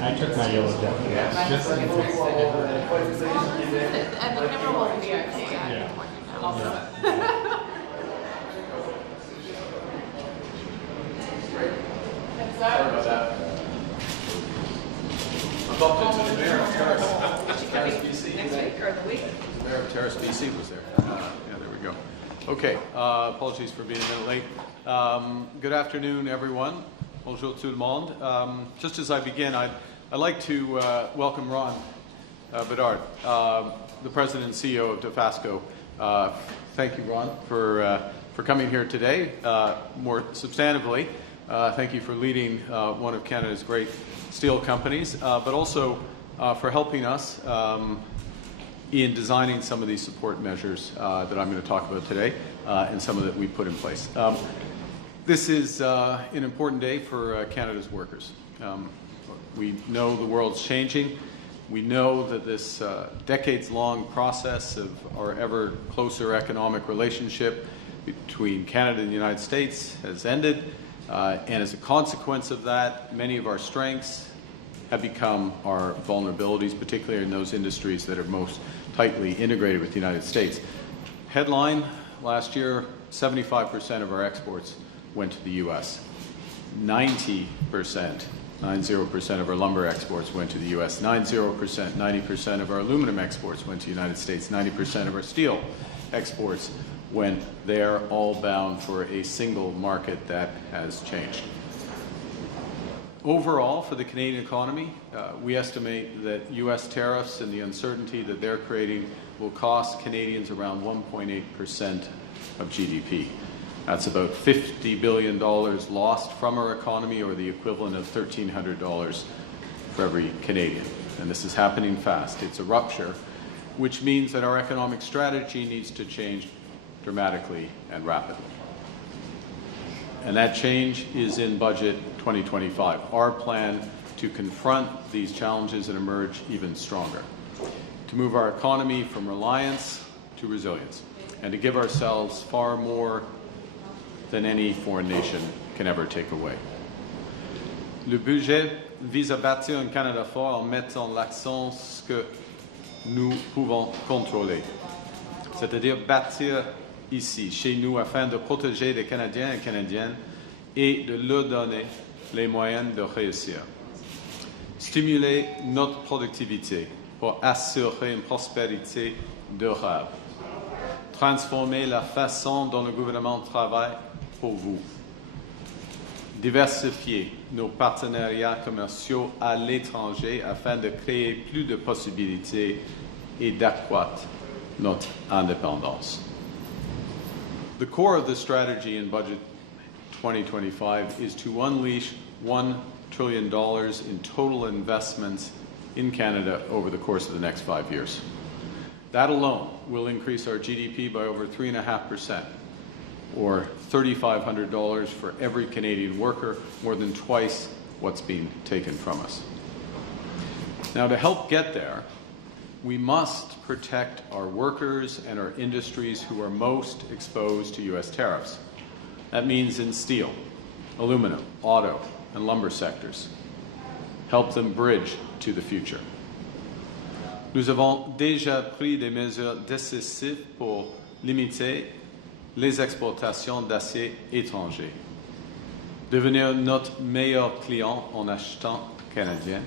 I took my yellow jacket. Yeah. Just in case. And the camera will be okay. Yeah. Sorry about that. I bumped into the mayor of Terrace, BC. Next week or the week? The mayor of Terrace, BC was there. Yeah, there we go. Okay, apologies for being a minute late. Good afternoon, everyone. Bonjour tout le monde. Just as I begin, I'd like to welcome Ron Bedard, the President and CEO of Dofasco. Thank you, Ron, for coming here today. More substantively, thank you for leading one of Canada's great steel companies, but also for helping us in designing some of these support measures that I'm going to talk about today and some of that we put in place. This is an important day for Canada's workers. We know the world's changing. We know that this decades-long process of our ever closer economic relationship between Canada and the United States has ended. And as a consequence of that, many of our strengths have become our vulnerabilities, particularly in those industries that are most tightly integrated with the United States. Headline, last year, 75% of our exports went to the U.S. 90% of our lumber exports went to the U.S. 90% of our aluminum exports went to the United States. 90% of our steel exports went there, all bound for a single market that has changed. Overall, for the Canadian economy, we estimate that U.S. tariffs and the uncertainty that they're creating will cost Canadians around 1.8% of GDP. That's about $50 billion lost from our economy, or the equivalent of $1,300 for every Canadian. And this is happening fast. It's a rupture, which means that our economic strategy needs to change dramatically and rapidly. And that change is in Budget 2025, our plan to confront these challenges and emerge even stronger, to move our economy from reliance to resilience, and to give ourselves far more than any foreign nation can ever take away. Le budget vise à bâtir un Canada fort en mettant l'accent sur ce que nous pouvons contrôler, c'est-à-dire bâtir ici, chez nous, afin de protéger les Canadiens et Canadiennes et de leur donner les moyens de réussir. Stimuler notre productivité pour assurer une prospérité durable. Transformer la façon dont le gouvernement travaille pour vous. Diversifier nos partenariats commerciaux à l'étranger afin de créer plus de possibilités et d'accroître notre indépendance. The core of the strategy in Budget 2025 is to unleash $1 trillion in total investments in Canada over the course of the next 5 years. That alone will increase our GDP by over 3.5%, or $3,500 for every Canadian worker, more than twice what's being taken from us. Now, to help get there, we must protect our workers and our industries who are most exposed to U.S. tariffs. That means in steel, aluminum, auto, and lumber sectors. Help them bridge to the future. Nous avons déjà pris des mesures décisives pour limiter les exportations d'acier étranger, devenir notre meilleur client en achetant canadien,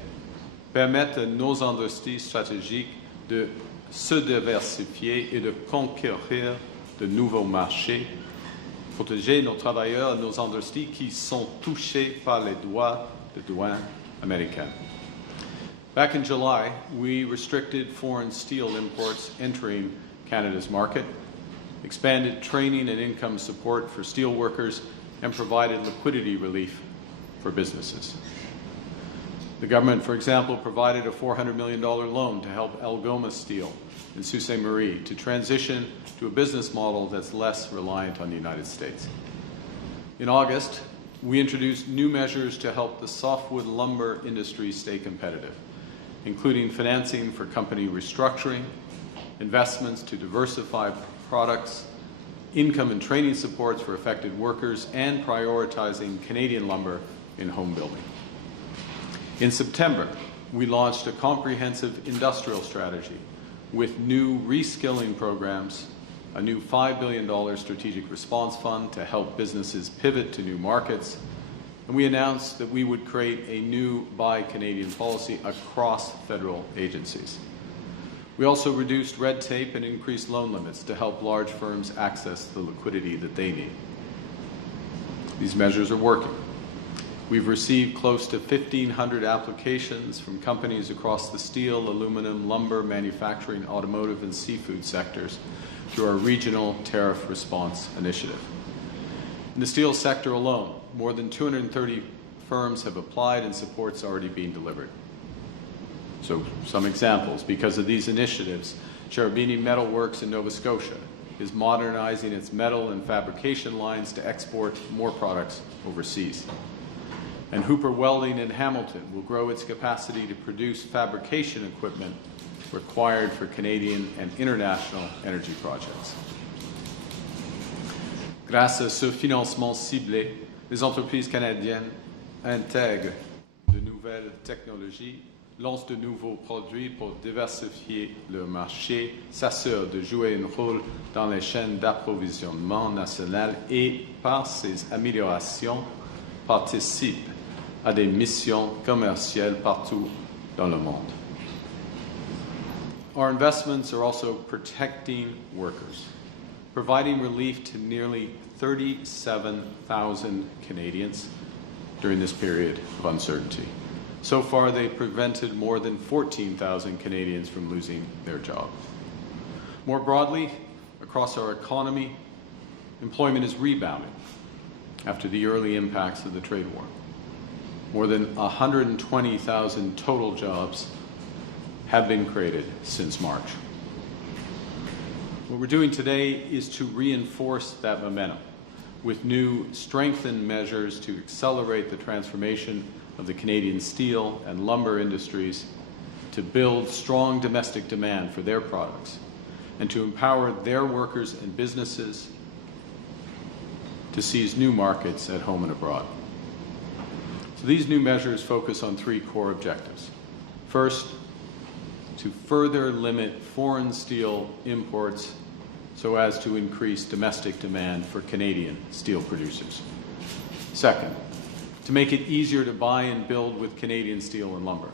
permettre à nos industries stratégiques de se diversifier et de conquérir de nouveaux marchés, protéger nos travailleurs et nos industries qui sont touchés par les droits de douane américains. Back in July, we restricted foreign steel imports entering Canada's market, expanded training and income support for steel workers, and provided liquidity relief for businesses. The government, for example, provided a $400 million loan to help Algoma Steel in Sault Ste. Marie to transition to a business model that's less reliant on the United States. In August, we introduced new measures to help the softwood lumber industry stay competitive, including financing for company restructuring, investments to diversify products, income and training supports for affected workers, and prioritizing Canadian lumber in home building. In September, we launched a comprehensive industrial strategy with new reskilling programs, a new $5 billion strategic response fund to help businesses pivot to new markets, and we announced that we would create a new Buy Canadian policy across federal agencies. We also reduced red tape and increased loan limits to help large firms access the liquidity that they need. These measures are working. We've received close to 1,500 applications from companies across the steel, aluminum, lumber, manufacturing, automotive, and seafood sectors through our Regional Tariff Response Initiative. In the steel sector alone, more than 230 firms have applied and support's already being delivered. So some examples. Because of these initiatives, Cherubini Metal Works in Nova Scotia is modernizing its metal and fabrication lines to export more products overseas. And Hooper Welding in Hamilton will grow its capacity to produce fabrication equipment required for Canadian and international energy projects. Grâce à ce financement ciblé, les entreprises canadiennes intègrent de nouvelles technologies, lancent de nouveaux produits pour diversifier leur marché, s'assurent de jouer un rôle dans les chaînes d'approvisionnement nationales et, par ces améliorations, participent à des missions commerciales partout dans le monde. Our investments are also protecting workers, providing relief to nearly 37,000 Canadians during this period of uncertainty. So far, they've prevented more than 14,000 Canadians from losing their job. More broadly, across our economy, employment is rebounding after the early impacts of the trade war. More than 120,000 total jobs have been created since March. What we're doing today is to reinforce that momentum with new strengthened measures to accelerate the transformation of the Canadian steel and lumber industries, to build strong domestic demand for their products, and to empower their workers and businesses to seize new markets at home and abroad. So these new measures focus on three core objectives. First, to further limit foreign steel imports so as to increase domestic demand for Canadian steel producers. Second, to make it easier to buy and build with Canadian steel and lumber.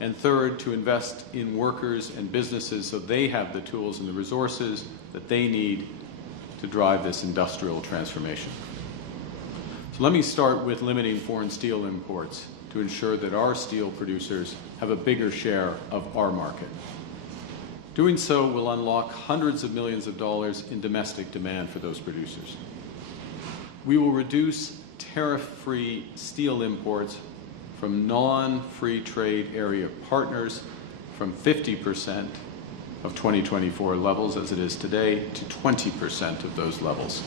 And third, to invest in workers and businesses so they have the tools and the resources that they need to drive this industrial transformation. So let me start with limiting foreign steel imports to ensure that our steel producers have a bigger share of our market. Doing so will unlock hundreds of millions of dollars in domestic demand for those producers. We will reduce tariff-free steel imports from non-free trade area partners from 50% of 2024 levels as it is today to 20% of those levels.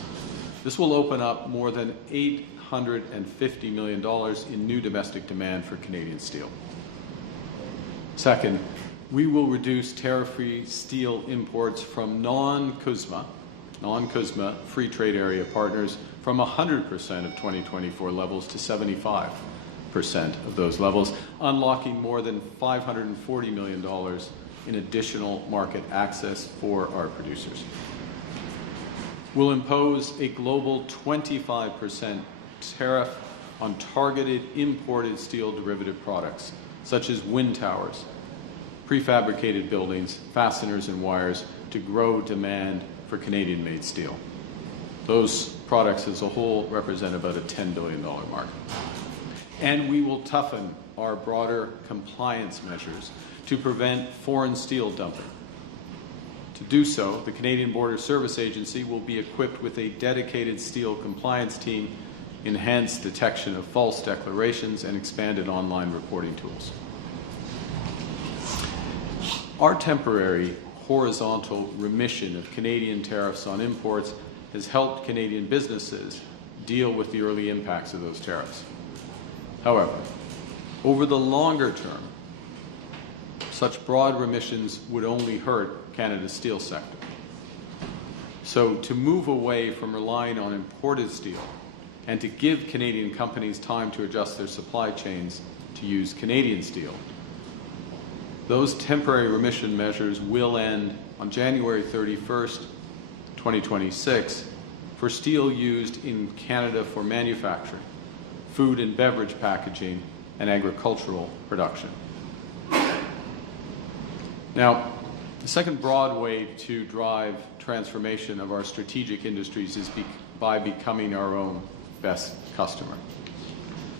This will open up more than $850 million in new domestic demand for Canadian steel. Second, we will reduce tariff-free steel imports from non-CUSMA free trade area partners from 100% of 2024 levels to 75% of those levels, unlocking more than $540 million in additional market access for our producers. We'll impose a global 25% tariff on targeted imported steel derivative products, such as wind towers, prefabricated buildings, fasteners and wires, to grow demand for Canadian-made steel. Those products as a whole represent about a $10 billion market. And we will toughen our broader compliance measures to prevent foreign steel dumping. To do so, the Canadian Border Service Agency will be equipped with a dedicated steel compliance team, enhanced detection of false declarations, and expanded online reporting tools. Our temporary horizontal remission of Canadian tariffs on imports has helped Canadian businesses deal with the early impacts of those tariffs. However, over the longer term, such broad remissions would only hurt Canada's steel sector. So to move away from relying on imported steel and to give Canadian companies time to adjust their supply chains to use Canadian steel, those temporary remission measures will end on January 31st, 2026, for steel used in Canada for manufacturing, food and beverage packaging, and agricultural production. Now, the second broad way to drive transformation of our strategic industries is by becoming our own best customer.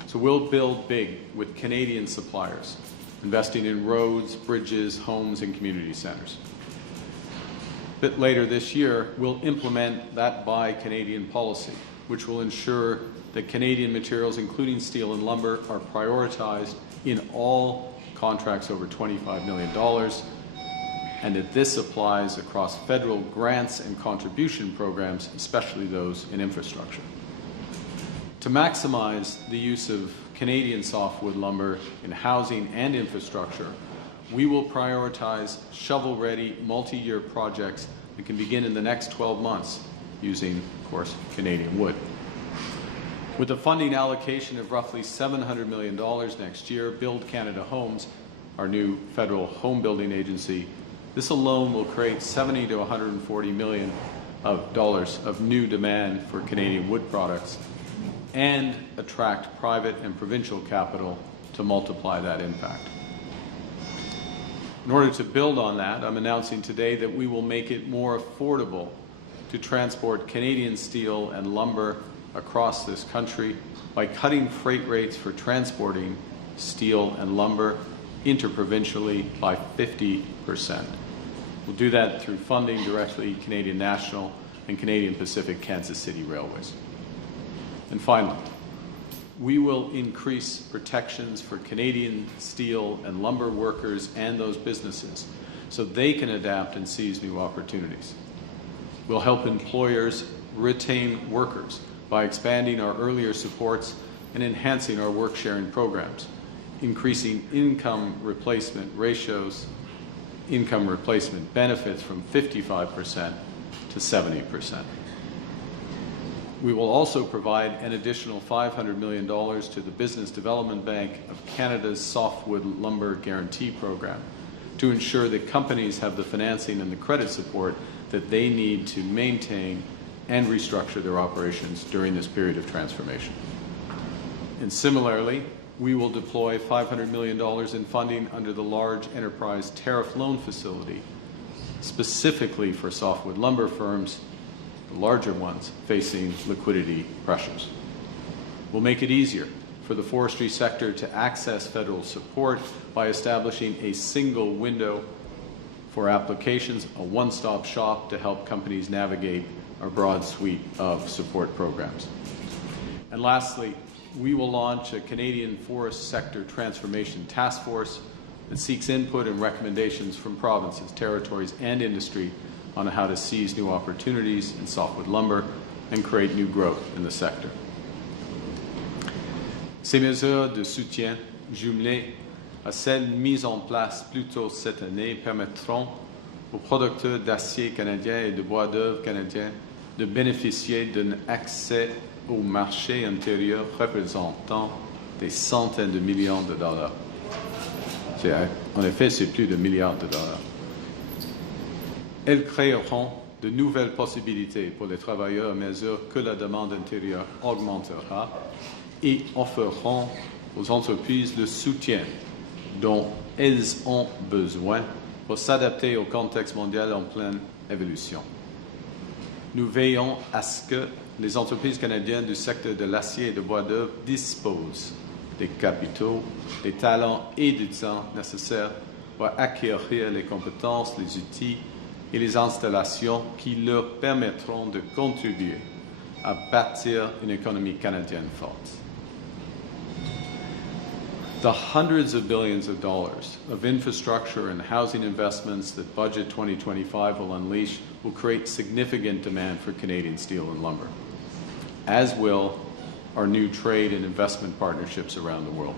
So we'll build big with Canadian suppliers, investing in roads, bridges, homes, and community centres. A bit later this year, we'll implement that Buy Canadian policy, which will ensure that Canadian materials, including steel and lumber, are prioritized in all contracts over $25 million, and that this applies across federal grants and contribution programs, especially those in infrastructure. To maximize the use of Canadian softwood lumber in housing and infrastructure, we will prioritize shovel-ready multi-year projects that can begin in the next 12 months using, of course, Canadian wood. With a funding allocation of roughly $700 million next year, Build Canada Homes, our new federal home building agency, this alone will create $70 to $140 million of new demand for Canadian wood products and attract private and provincial capital to multiply that impact. In order to build on that, I'm announcing today that we will make it more affordable to transport Canadian steel and lumber across this country by cutting freight rates for transporting steel and lumber interprovincially by 50%. We'll do that through funding directly Canadian National and Canadian Pacific Kansas City Railways. And finally, we will increase protections for Canadian steel and lumber workers and those businesses so they can adapt and seize new opportunities. We'll help employers retain workers by expanding our earlier supports and enhancing our work-sharing programs, increasing income replacement ratios, income replacement benefits from 55% to 70%. We will also provide an additional $500 million to the Business Development Bank of Canada's Softwood Lumber Guarantee Program to ensure that companies have the financing and the credit support that they need to maintain and restructure their operations during this period of transformation. And similarly, we will deploy $500 million in funding under the Large Enterprise Tariff Loan Facility, specifically for softwood lumber firms, the larger ones facing liquidity pressures. We'll make it easier for the forestry sector to access federal support by establishing a single window for applications, a one-stop shop to help companies navigate our broad suite of support programs. And lastly, we will launch a Canadian Forest Sector Transformation Task Force that seeks input and recommendations from provinces, territories, and industry on how to seize new opportunities in softwood lumber and create new growth in the sector. Ces mesures de soutien, jumelées à celles mises en place plus tôt cette année, permettront aux producteurs d'acier canadiens et de bois d'œuvre canadiens de bénéficier d'un accès au marché intérieur représentant des centaines de millions de dollars. En effet, c'est plus de milliards de dollars. Elles créeront de nouvelles possibilités pour les travailleurs à mesure que la demande intérieure augmentera et offriront aux entreprises le soutien dont elles ont besoin pour s'adapter au contexte mondial en pleine évolution. Nous veillons à ce que les entreprises canadiennes du secteur de l'acier et de bois d'œuvre disposent des capitaux, des talents et du temps nécessaires pour acquérir les compétences, les outils et les installations qui leur permettront de contribuer à bâtir une économie canadienne forte. The hundreds of billions of dollars of infrastructure and housing investments that Budget 2025 will unleash will create significant demand for Canadian steel and lumber, as will our new trade and investment partnerships around the world.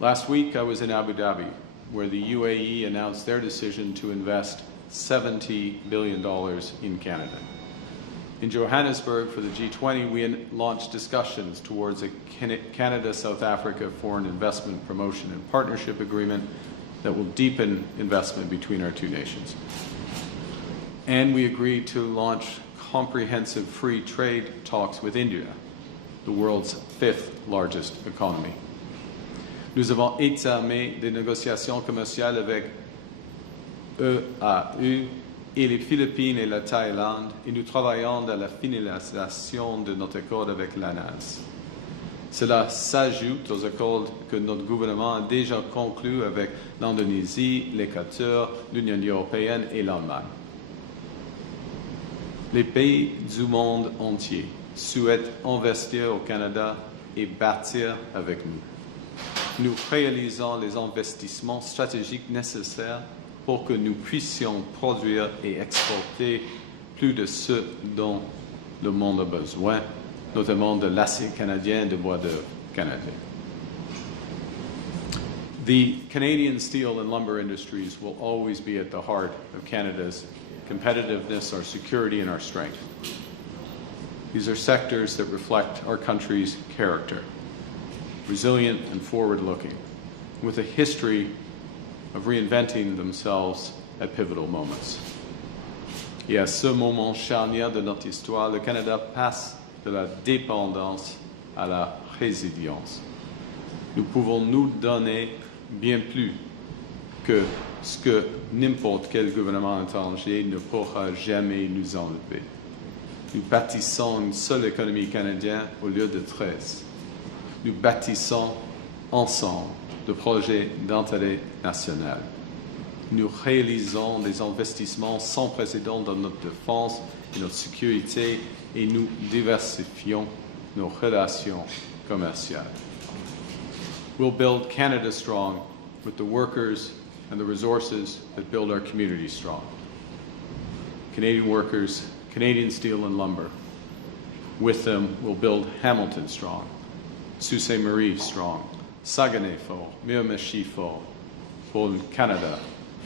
Last week, I was in Abu Dhabi, where the UAE announced their decision to invest $70 billion in Canada. In Johannesburg, for the G20, we launched discussions towards a Canada-South Africa Foreign Investment Promotion and Partnership Agreement that will deepen investment between our two nations. And we agreed to launch comprehensive free trade talks with India, the world's fifth largest economy. Nous avons entamé des négociations commerciales avec EAU et les Philippines et la Thaïlande, et nous travaillons dans la finalisation de notre accord avec l'ANAS. Cela s'ajoute aux accords que notre gouvernement a déjà conclus avec l'Indonésie, l'Équateur, l'Union européenne et l'Allemagne. Les pays du monde entier souhaitent investir au Canada et bâtir avec nous. Nous réalisons les investissements stratégiques nécessaires pour que nous puissions produire et exporter plus de ce dont le monde a besoin, notamment de l'acier canadien et de bois d'œuvre canadien. The Canadian steel and lumber industries will always be at the heart of Canada's competitiveness, our security, and our strength. These are sectors that reflect our country's character, resilient and forward-looking, with a history of reinventing themselves at pivotal moments. Et à ce moment charnière de notre histoire, le Canada passe de la dépendance à la résilience. Nous pouvons nous donner bien plus que ce que n'importe quel gouvernement étranger ne pourra jamais nous enlever. Nous bâtissons une seule économie canadienne au lieu de 13. Nous bâtissons ensemble de projets d'intérêt national. Nous réalisons des investissements sans précédent dans notre défense et notre sécurité et nous diversifions nos relations commerciales. We'll build Canada strong with the workers and the resources that build our community strong. Canadian workers, Canadian steel and lumber. With them, we'll build Hamilton strong, Sault Ste. Marie strong, Saguenay fort, Miramichi fort, for Canada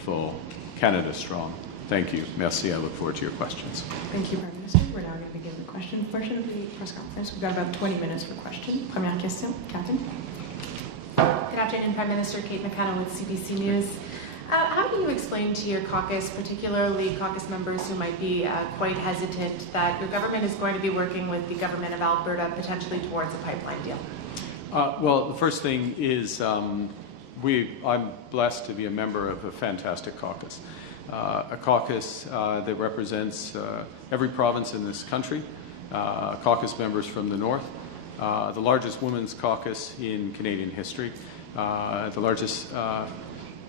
fort, Canada strong. Thank you. Merci. I look forward to your questions. Thank you, Prime Minister. We're now going to begin the question portion of the press conference. We've got about 20 minutes for questions. Première question, Catherine. Good afternoon, Prime Minister. Kate McKenna with CBC News. How do you explain to your caucus, particularly caucus members who might be quite hesitant, that your government is going to be working with the government of Alberta potentially towards a pipeline deal? Well, the first thing is I'm blessed to be a member of a fantastic caucus. A caucus that represents every province in this country, caucus members from the north, the largest women's caucus in Canadian history, the largest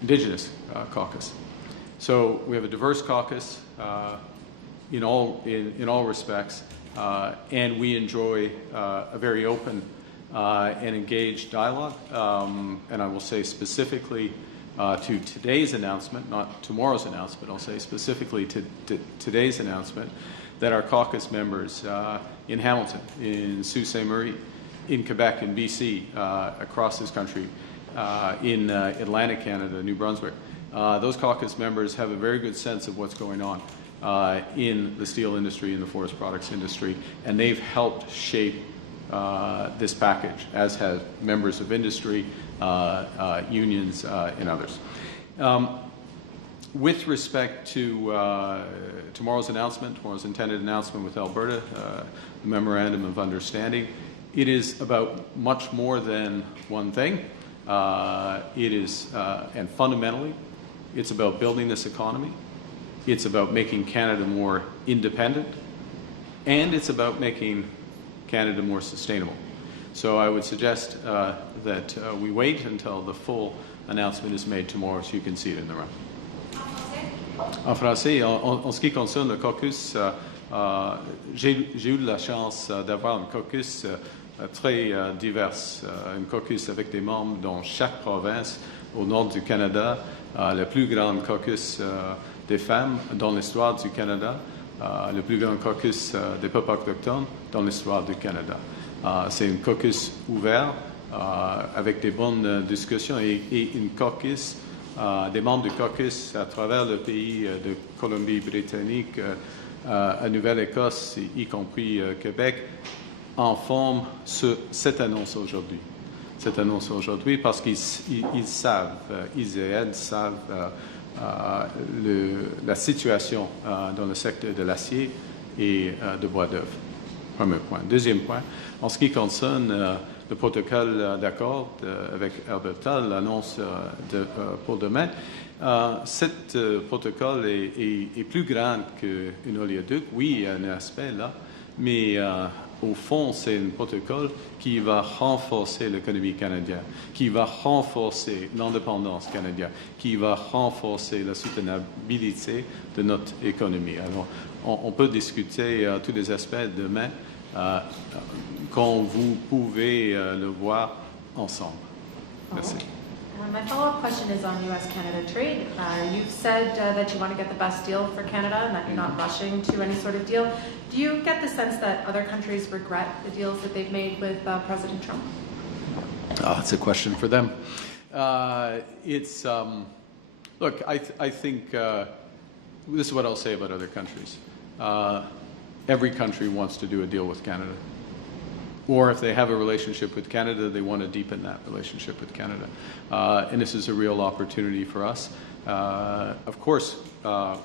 Indigenous caucus. So we have a diverse caucus in all respects, and we enjoy a very open and engaged dialogue. And I will say specifically to today's announcement, not tomorrow's announcement, I'll say specifically to today's announcement, that our caucus members in Hamilton, in Sault Ste. Marie, in Quebec, in BC, across this country, in Atlantic Canada, New Brunswick, those caucus members have a very good sense of what's going on in the steel industry, in the forest products industry, and they've helped shape this package, as have members of industry, unions, and others. With respect to tomorrow's intended announcement with Alberta, the Memorandum of Understanding, it is about much more than one thing. It is, and fundamentally, it's about building this economy. It's about making Canada more independent, and it's about making Canada more sustainable. So I would suggest that we wait until the full announcement is made tomorrow, so you can see it in the room. En français, en ce qui concerne le caucus, j'ai eu la chance d'avoir un caucus très divers, un caucus avec des membres dans chaque province au nord du Canada, le plus grand caucus des femmes dans l'histoire du Canada, le plus grand caucus des peuples autochtones dans l'histoire du Canada. C'est un caucus ouvert avec des bonnes discussions et une caucus, des membres du caucus à travers le pays de Colombie-Britannique, à Nouvelle-Écosse, y compris Québec, en forme cette annonce aujourd'hui. Cette annonce aujourd'hui parce qu'ils savent, Israël savent la situation dans le secteur de l'acier et de bois d'œuvre. Premier point. Deuxième point, en ce qui concerne le protocole d'accord avec Alberta, l'annonce pour demain, ce protocole est plus grand qu'un oléoduc. Oui, il y a un aspect là, mais au fond, c'est un protocole qui va renforcer l'économie canadienne, qui va renforcer l'indépendance canadienne, qui va renforcer la soutenabilité de notre économie. Alors, on peut discuter tous les aspects demain quand vous pouvez le voir ensemble. Merci. My follow-up question is on U.S.-Canada trade. You've said that you want to get the best deal for Canada and that you're not rushing to any sort of deal. Do you get the sense that other countries regret the deals that they've made with President Trump? It's a question for them. Look, I think this is what I'll say about other countries. Every country wants to do a deal with Canada. Or if they have a relationship with Canada, they want to deepen that relationship with Canada. And this is a real opportunity for us. Of course,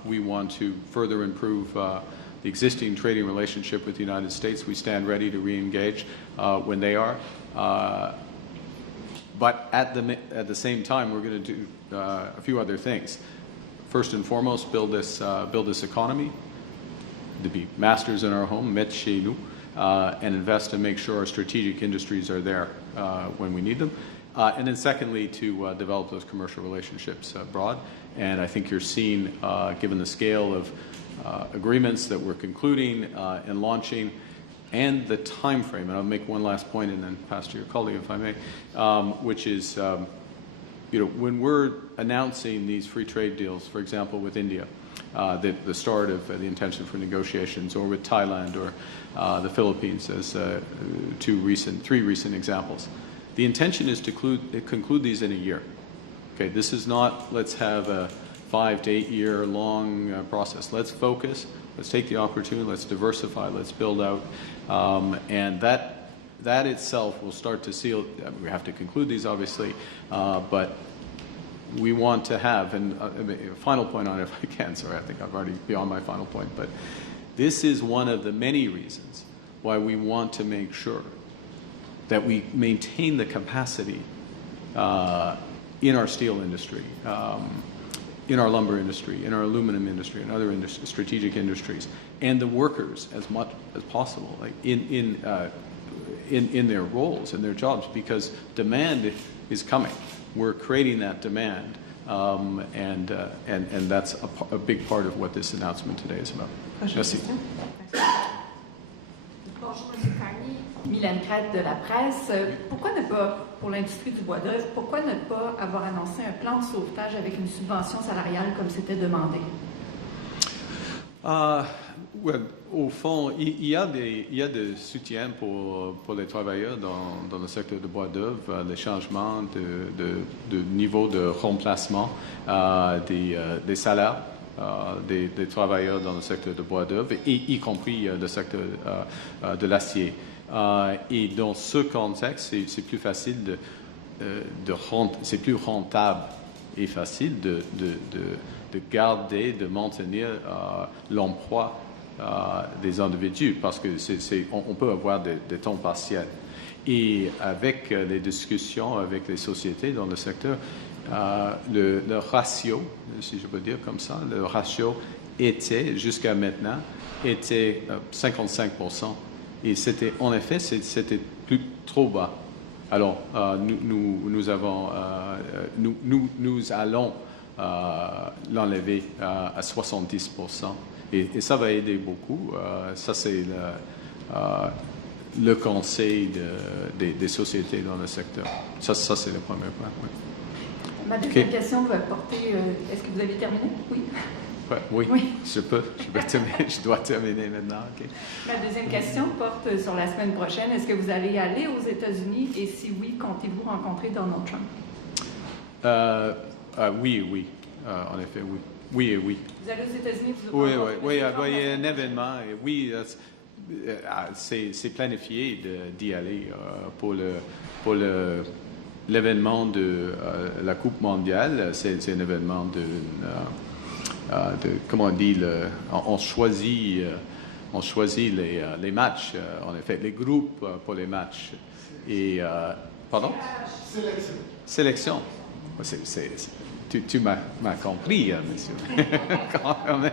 we want to further improve the existing trading relationship with the United States. We stand ready to re-engage when they are. But at the same time, we're going to do a few other things. First and foremost, build this economy, to be masters in our home, mettre chez nous. And invest and make sure our strategic industries are there when we need them. And then secondly, to develop those commercial relationships abroad. And I think you're seeing, given the scale of agreements that we're concluding and launching, and the time frame, and I'll make one last point and then pass to your colleague if I may, which is, when we're announcing these free trade deals, for example, with India, the start of the intention for negotiations, or with Thailand or the Philippines as three recent examples. The intention is to conclude these in a year. Okay, this is not let's have a 5 to 8 year long process. Let's focus. Let's take the opportunity. Let's diversify. Let's build out, and that itself will start to seal. We have to conclude these, obviously, but we want to have, and a final point on it if I can, sorry, I think I've already beyond my final point, but this is one of the many reasons why we want to make sure that we maintain the capacity in our steel industry, in our lumber industry, in our aluminum industry, and other strategic industries, and the workers as much as possible, like in their roles, in their jobs, because demand is coming. We're creating that demand, and that's a big part of what this announcement today is about. Merci. Bonjour, M. Carney. Mylène Crête de la presse. Pourquoi ne pas pour l'industrie du bois d'œuvre, pourquoi ne pas avoir annoncé un plan de sauvetage avec une subvention salariale comme c'était demandé? Ouais, au fond, il y a des soutiens pour les travailleurs dans le secteur du bois d'œuvre, les changements de niveau de remplacement des salaires des travailleurs dans le secteur du bois d'œuvre, y compris le secteur de l'acier. Et dans ce contexte, c'est plus facile c'est plus rentable et facile de garder, de maintenir l'emploi des individus, parce que on peut avoir des temps partiels. Et avec les discussions avec les sociétés dans le secteur, le ratio, si je peux dire comme ça, le ratio jusqu'à maintenant, était 55%. Et en effet, c'était plus trop bas. Alors, nous allons l'enlever à 70%. Et ça va aider beaucoup. Ça, c'est le conseil des sociétés dans le secteur. Ça c'est le premier point. Oui. Ma deuxième question va porter... Est-ce que vous avez terminé? Oui. Oui. Je dois terminer maintenant. Okay. Ma deuxième question porte sur la semaine prochaine. Est-ce que vous allez aller aux États-Unis? Et si oui, comptez-vous rencontrer Donald Trump? Oui. En effet, oui. Oui et oui. Vous allez aux États-Unis? Oui. Il y a un événement. Et oui, c'est planifié d'y aller pour l'événement de la Coupe mondiale. C'est un événement comment on dit, on choisit les matchs, en effet, les groupes pour les matchs. Et, pardon? Sélection. Tu m'as compris, monsieur. Quand même.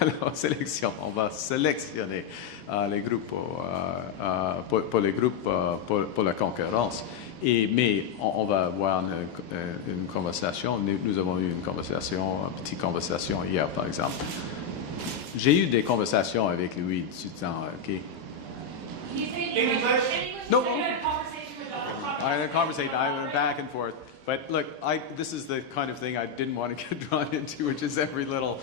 Alors, sélection. On va sélectionner les groupes pour les groupes pour la concurrence. Mais on va avoir une conversation. Nous avons eu une petite conversation hier, par exemple. J'ai eu des conversations avec lui tout le temps, OK? No. I had a conversation. I went back and forth. But look, this is the kind of thing I didn't want to get drawn into, which is every little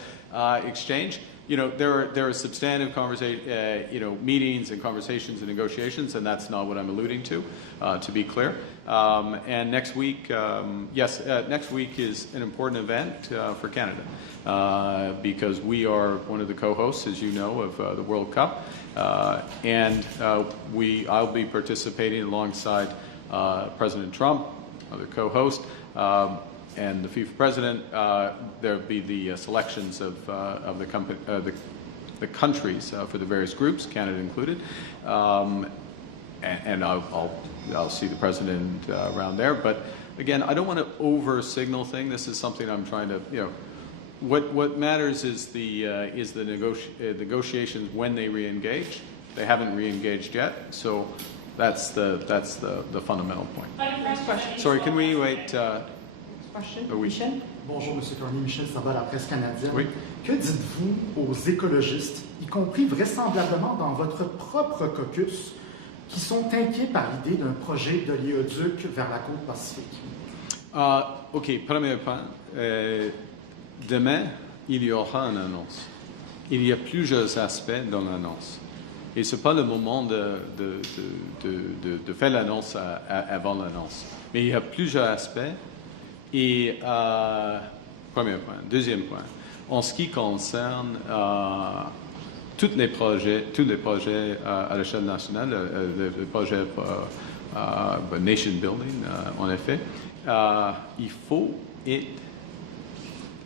exchange. There are substantive meetings and conversations and negotiations, and that's not what I'm alluding to be clear. And next week, next week is an important event for Canada because we are one of the co-hosts, as you know, of the World Cup, and I'll be participating alongside President Trump, other co-host, and the FIFA president. There'll be the selections of the countries for the various groups, Canada included, and I'll see the president around there. But again, I don't want to over-signal thing. This is something I'm trying to, what matters is the negotiations when they re-engage. They haven't re-engaged yet, so that's the fundamental point. Sorry, can we wait? Michel? Bonjour, M. Carney. Michel Sabat, la presse canadienne. Oui. Que dites-vous aux écologistes, y compris vraisemblablement dans votre propre caucus, qui sont inquiets par l'idée d'un projet d'oléoduc vers la côte Pacifique? OK, premier point. Demain, il y aura une annonce. Il y a plusieurs aspects dans l'annonce. Et ce n'est pas le moment de faire l'annonce avant l'annonce. Mais il y a plusieurs aspects. Et premier point. Deuxième point. En ce qui concerne tous les projets à l'échelle nationale, le projet nation building, en effet, il faut être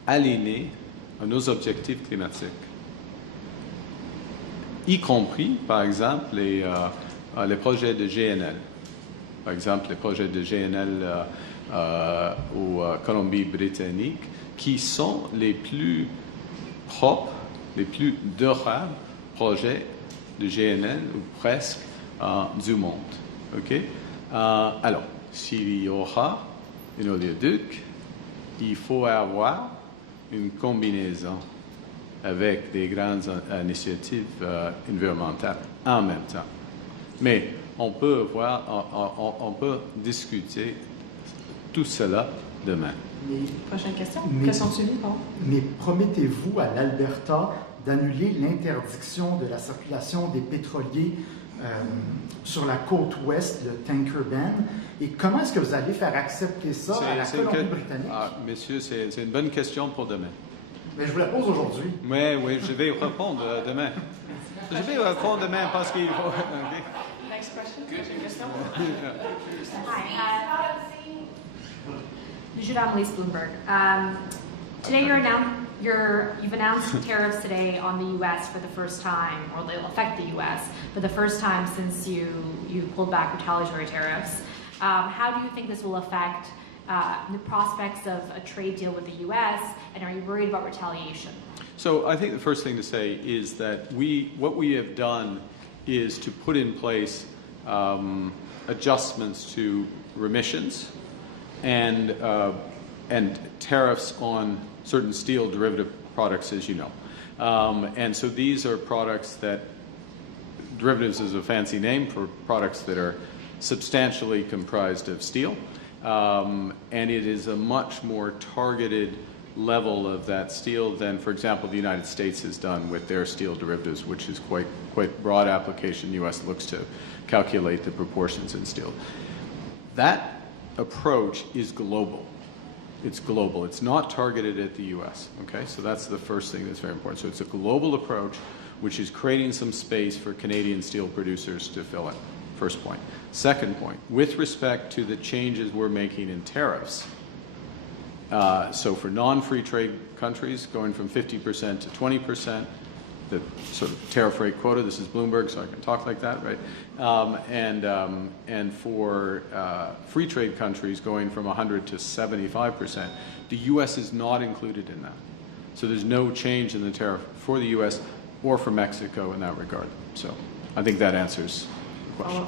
aligné à nos objectifs climatiques, y compris, par exemple, les projets de GNL. Par exemple, les projets de GNL aux Colombie-Britannique, qui sont les plus propres, les plus durables projets de GNL, ou presque, du monde. OK? Alors, s'il y aura un oléoduc, il faut avoir une combinaison avec des grandes initiatives environnementales en même temps. Mais on peut discuter tout cela demain. Prochaine question. Mais- Question suivie, pardon. Mais promettez-vous à l'Alberta d'annuler l'interdiction de la circulation des pétroliers sur la côte ouest, le tanker ban? Et comment est-ce que vous allez faire accepter ça à la Colombie-Britannique? Messieurs, c'est une bonne question pour demain. Mais je vous la pose aujourd'hui. Oui, je vais répondre demain. Je vais répondre demain parce qu'il faut... Okay. Next question. Prochaine question. Hi. Judam Elise Bloomberg. Today you've announced tariffs today on the U.S. for the first time, or they'll affect the U.S. for the first time since you pulled back retaliatory tariffs. How do you think this will affect the prospects of a trade deal with the U.S., and are you worried about retaliation? So I think the first thing to say is that what we have done is to put in place adjustments to remissions and tariffs on certain steel derivative products, as you know. And so these are products that, derivatives is a fancy name for products that are substantially comprised of steel. And it is a much more targeted level of that steel than, for example, the United States has done with their steel derivatives, which is quite broad application. The U.S. looks to calculate the proportions in steel. That approach is global. It's global. It's not targeted at the U.S. Okay, so that's the first thing that's very important. So it's a global approach, which is creating some space for Canadian steel producers to fill in. First point. Second point, with respect to the changes we're making in tariffs. So for non-free trade countries, going from 50% to 20%, the sort of tariff rate quota. This is Bloomberg, so I can talk like that, right? And for free trade countries, going from 100 to 75%, the U.S. is not included in that. So there's no change in the tariff for the U.S. or for Mexico in that regard. So I think that answers the question.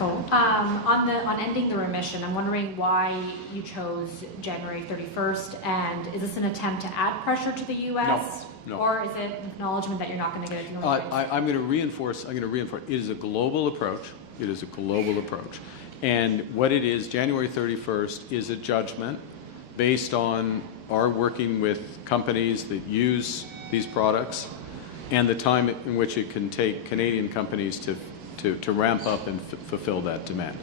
On ending the remission, I'm wondering why you chose January 31st, and is this an attempt to add pressure to the U.S.? No. Or is it acknowledgement that you're not going to get a deal? I'm going to reinforce. It is a global approach. It is a global approach, and what it is, January 31st, is a judgment based on our working with companies that use these products, and the time in which it can take Canadian companies to ramp up and fulfill that demand.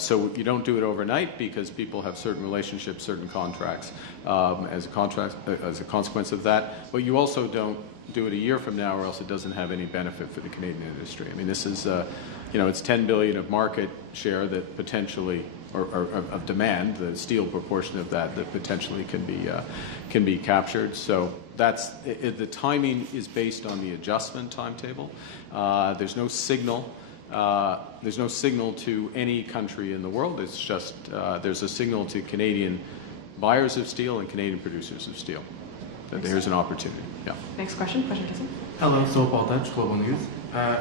So you don't do it overnight because people have certain relationships, certain contracts as a consequence of that. But you also don't do it a year from now, or else it doesn't have any benefit for the Canadian industry. I mean, this is, it's $10 billion of market share that potentially, or of demand, the steel proportion of that potentially can be captured. So that's the timing is based on the adjustment timetable. There's no signal. There's no signal to any country in the world. It's just there's a signal to Canadian buyers of steel and Canadian producers of steel that there's an opportunity. Yeah. Next question. Hello, so Paul Dutch, Global News.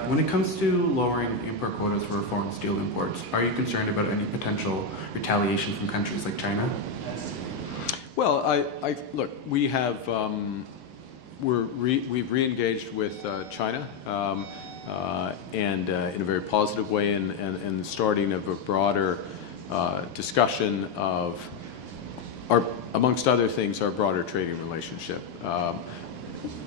When it comes to lowering import quotas for foreign steel imports, are you concerned about any potential retaliation from countries like China? Well, look, we have we've re-engaged with China and in a very positive way, and starting of a broader discussion of amongst other things, our broader trading relationship.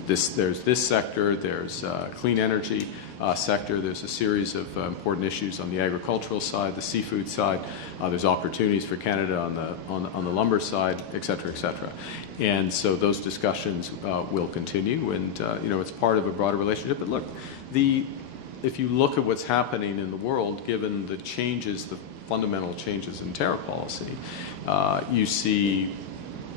There's this sector, there's clean energy sector, there's a series of important issues on the agricultural side, the seafood side, there's opportunities for Canada on the lumber side, et cetera, et cetera. And so those discussions will continue, and it's part of a broader relationship. But look, if you look at what's happening in the world, given the changes, the fundamental changes in tariff policy, you see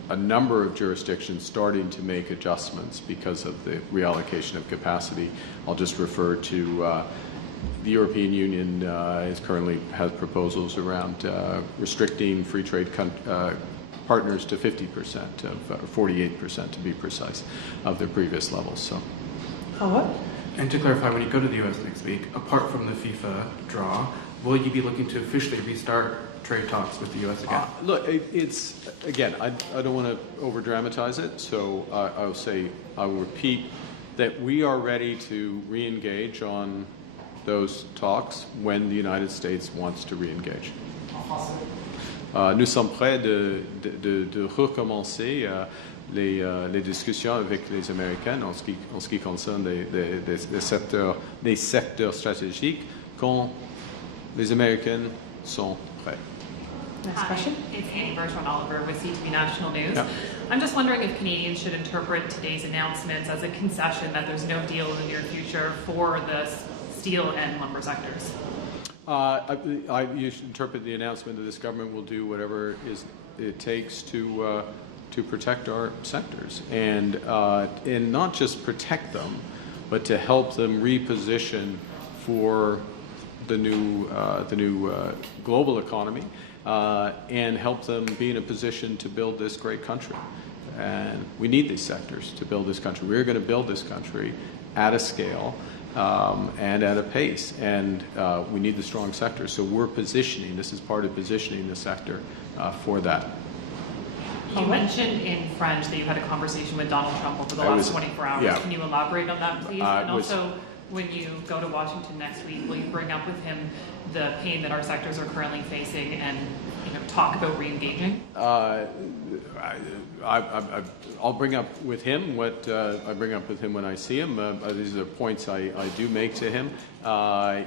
a number of jurisdictions starting to make adjustments because of the reallocation of capacity. I'll just refer to the European Union currently has proposals around restricting free trade partners to 50%, or 48% to be precise, of their previous levels. So. And to clarify, when you go to the U.S. next week, apart from the FIFA draw, will you be looking to officially restart trade talks with the U.S. again? Look, it's again, I don't want to over-dramatize it, so I will repeat that we are ready to re-engage on those talks when the United States wants to re-engage. Nous sommes prêts de recommencer les discussions avec les Américains en ce qui concerne des secteurs stratégiques quand les Américains sont prêts. Next question. It's Annie Bertrand Oliver with CTV National News. Yeah. I'm just wondering if Canadians should interpret today's announcements as a concession that there's no deal in the near future for the steel and lumber sectors. You should interpret the announcement that this government will do whatever it takes to protect our sectors, and not just protect them, but to help them reposition for the new global economy, and help them be in a position to build this great country. And we need these sectors to build this country. We're going to build this country at a scale and at a pace, and we need the strong sector. So we're positioning, this is part of positioning the sector for that. You mentioned in French that you had a conversation with Donald Trump over the last 24 hours. Yeah. Can you elaborate on that, please? And also, when you go to Washington next week, will you bring up with him the pain that our sectors are currently facing and talk about re-engaging? I'll bring up with him what I bring up with him when I see him. These are points I do make to him. My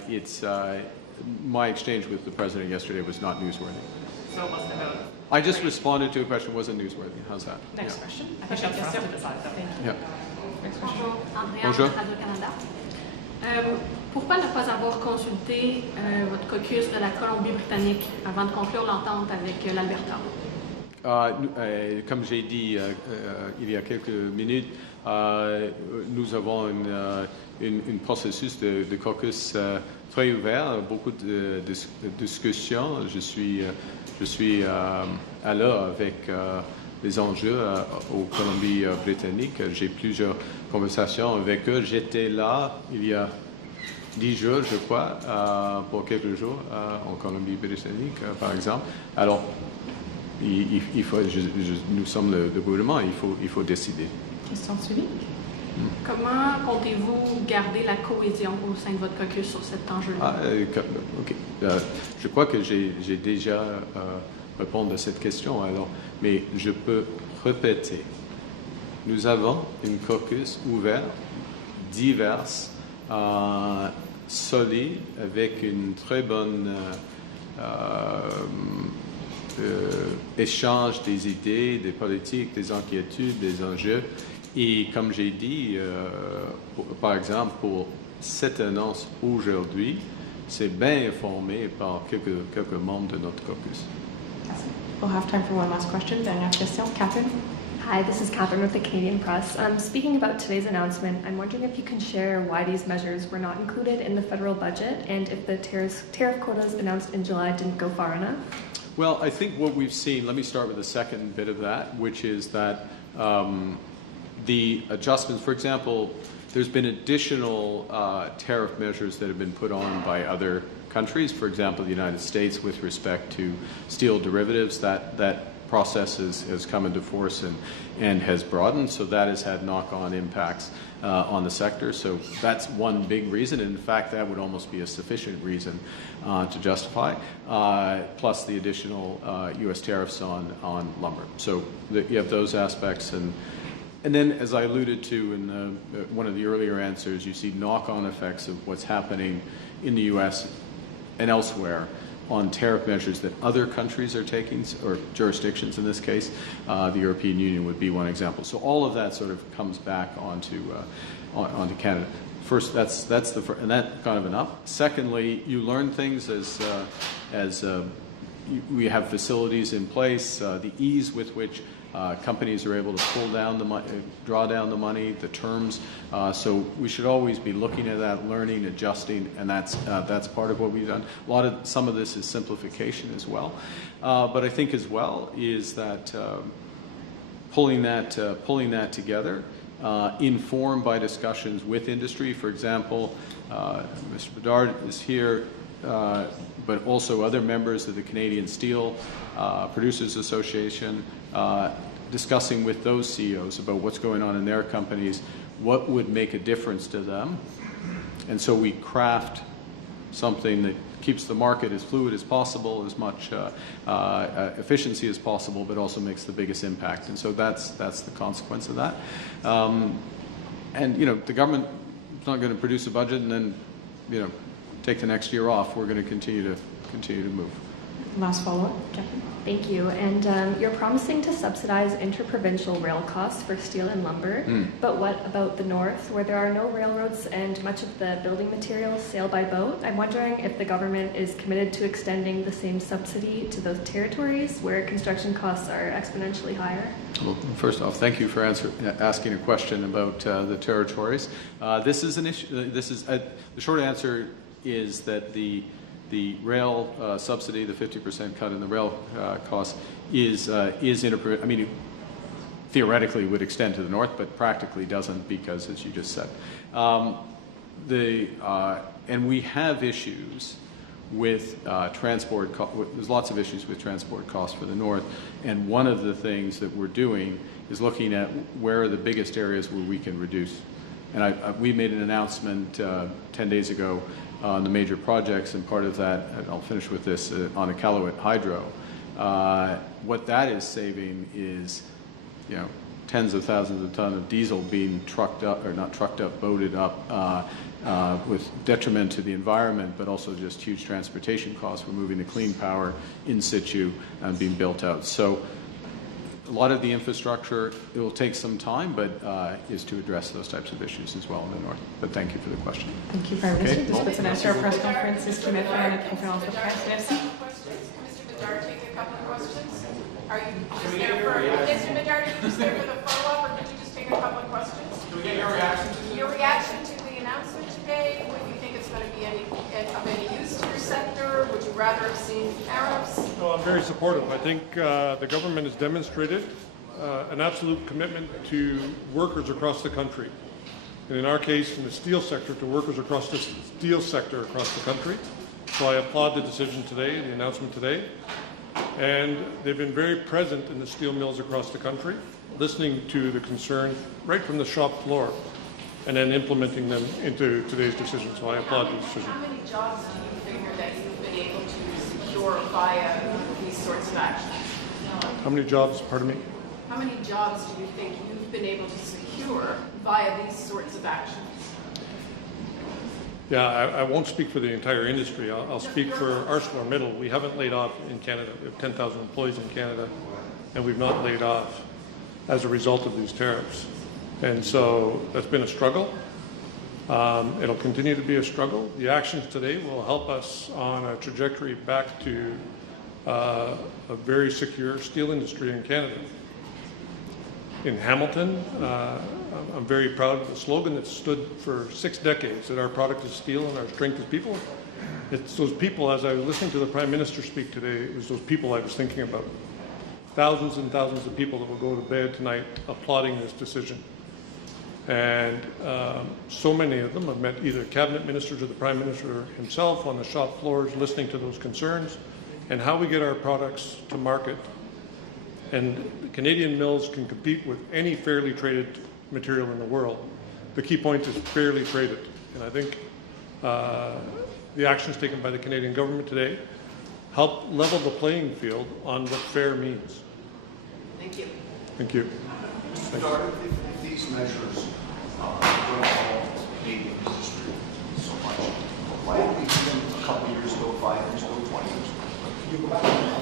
exchange with the president yesterday was not newsworthy. So it wasn't about... I just responded to a question that wasn't newsworthy. How's that? Next question. I think that's for us to decide, though. Thank you. Yeah. Next question. Bonjour. Radio-Canada. Pourquoi ne pas avoir consulté votre caucus de la Colombie-Britannique avant de conclure l'entente avec l'Alberta? Comme j'ai dit il y a quelques minutes, nous avons un processus de caucus très ouvert, beaucoup de discussions. Je suis à l'heure avec les enjeux au Colombie-Britannique. J'ai plusieurs conversations avec eux. J'étais là il y a 10 jours, je crois, pour quelques jours en Colombie-Britannique, par exemple. Alors, il faut, nous sommes le gouvernement, il faut décider. Question suivie. Comment comptez-vous garder la cohésion au sein de votre caucus sur cet enjeu-là? Je crois que j'ai déjà répondu à cette question, alors, mais je peux répéter. Nous avons un caucus ouvert, divers, solide, avec une très bonne échange des idées, des politiques, des inquiétudes, des enjeux. Et comme j'ai dit, par exemple, pour cette annonce aujourd'hui, c'est bien informé par quelques membres de notre caucus. We'll have time for one last question. Dernière question. Catherine? Hi, this is Catherine with the Canadian Press. Speaking about today's announcement, I'm wondering if you can share why these measures were not included in the federal budget and if the tariff quotas announced in July didn't go far enough. Well, I think what we've seen, let me start with the second bit of that, which is that the adjustments, for example, there's been additional tariff measures that have been put on by other countries, for example, the United States with respect to steel derivatives. That process has come into force and has broadened, so that has had knock-on impacts on the sector. So that's one big reason. In fact, that would almost be a sufficient reason to justify, plus the additional U.S. tariffs on lumber. So you have those aspects. And then, as I alluded to in one of the earlier answers, you see knock-on effects of what's happening in the U.S. and elsewhere on tariff measures that other countries are taking, or jurisdictions in this case. The European Union would be one example. So all of that sort of comes back onto Canada. First, that's the and that kind of enough. Secondly, you learn things as we have facilities in place, the ease with which companies are able to pull down the money, draw down the money, the terms. So we should always be looking at that, learning, adjusting, and that's part of what we've done. Some of this is simplification as well, but I think as well is that pulling that together, informed by discussions with industry. For example, Mr. Bedard is here, but also other members of the Canadian Steel Producers Association. Discussing with those CEOs about what's going on in their companies, what would make a difference to them. And so we craft something that keeps the market as fluid as possible, as much efficiency as possible, but also makes the biggest impact. And so that's the consequence of that. And the government is not going to produce a budget and then take the next year off. We're going to continue to move. Last follow-up, Jackie. Thank you. And you're promising to subsidize interprovincial rail costs for steel and lumber. But what about the north, where there are no railroads and much of the building materials sail by boat? I'm wondering if the government is committed to extending the same subsidy to those territories where construction costs are exponentially higher. Well, first off, thank you for asking a question about the territories. This is an issue. The short answer is that the rail subsidy, the 50% cut in the rail cost, is theoretically would extend to the north, but practically doesn't because, as you just said, and we have issues with transport. There's lots of issues with transport costs for the north, and one of the things that we're doing is looking at where are the biggest areas where we can reduce. And we made an announcement 10 days ago on the major projects, and part of that, and I'll finish with this, on Iqaluit Hydro. What that is saving is, tens of thousands of tons of diesel being boated up with detriment to the environment, but also just huge transportation costs. We're moving to clean power in situ and being built out. So a lot of the infrastructure, it will take some time, but is to address those types of issues as well in the north. But thank you for the question. Thank you, Prime Minister. This puts an end to our press conference. C'est ce qui met fin à notre conférence de presse. Merci. Mr. Bedard, take a couple of questions. Are you just there for, Mr. Bedard, are you just there for the follow-up, or could you just take a couple of questions? Can we get your reaction to this? Your reaction to the announcement today? Would you think it's going to be of any use to your sector? Would you rather have seen tariffs? No, I'm very supportive. I think the government has demonstrated an absolute commitment to workers across the country. And in our case, in the steel sector, to workers across the steel sector across the country. So I applaud the decision today, the announcement today. And they've been very present in the steel mills across the country, listening to the concerns right from the shop floor, and then implementing them into today's decision. So I applaud the decision. How many jobs do you figure that you've been able to secure via these sorts of actions? How many jobs, pardon me? How many jobs do you think you've been able to secure via these sorts of actions? Yeah, I won't speak for the entire industry. I'll speak for ArcelorMittal. We haven't laid off in Canada. We have 10,000 employees in Canada, and we've not laid off as a result of these tariffs. And so that's been a struggle. It'll continue to be a struggle. The actions today will help us on a trajectory back to a very secure steel industry in Canada. In Hamilton, I'm very proud of the slogan that stood for 6 decades, that our product is steel and our strength is people. It's those people, as I was listening to the Prime Minister speak today, it was those people I was thinking about. Thousands and thousands of people that will go to bed tonight applauding this decision. And so many of them have met either cabinet ministers or the Prime Minister himself on the shop floors, listening to those concerns and how we get our products to market. And Canadian mills can compete with any fairly traded material in the world. The key point is fairly traded. And I think the actions taken by the Canadian government today help level the playing field on what fair means. Thank you. Thank you. Mr. Bedard, if these measures don't involve Canadian industry so much, why did we do them a couple years ago, 5 years ago, 20 years ago? Can you go back and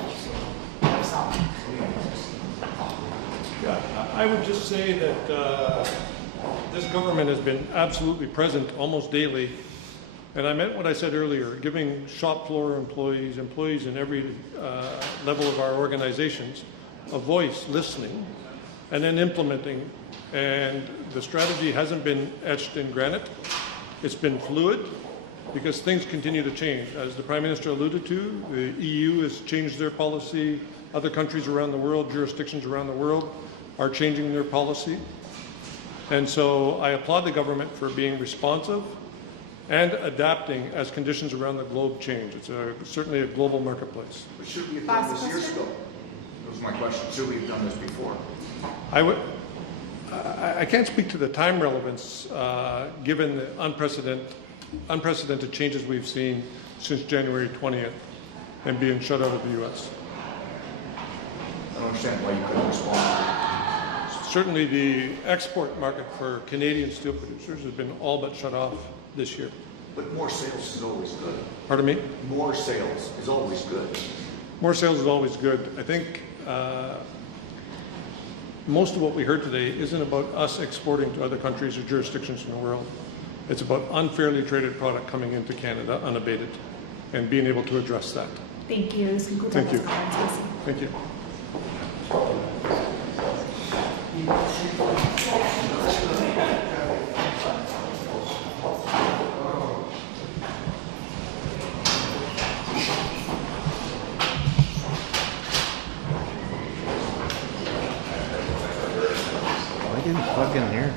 Yeah, I would just say that this government has been absolutely present almost daily. And I meant what I said earlier, giving shop floor employees, employees in every level of our organizations, a voice, listening, and then implementing. And the strategy hasn't been etched in granite. It's been fluid because things continue to change. As the Prime Minister alluded to, the EU has changed their policy. Other countries around the world, jurisdictions around the world, are changing their policy. And so I applaud the government for being responsive and adapting as conditions around the globe change. It's certainly a global marketplace. But should we have done this years ago? That was my question. Should we have done this before? I can't speak to the time relevance given the unprecedented unprecedented changes we've seen since January 20th and being shut out of the U.S. I don't understand why you couldn't respond. Certainly the export market for Canadian steel producers has been all but shut off this year. But more sales is always good. Pardon me? More sales is always good. More sales is always good. I think most of what we heard today isn't about us exporting to other countries or jurisdictions in the world. It's about unfairly traded product coming into Canada unabated and being able to address that. Thank you. This concludes Thank our you. press conference. Thank you. Why didn't plug in there?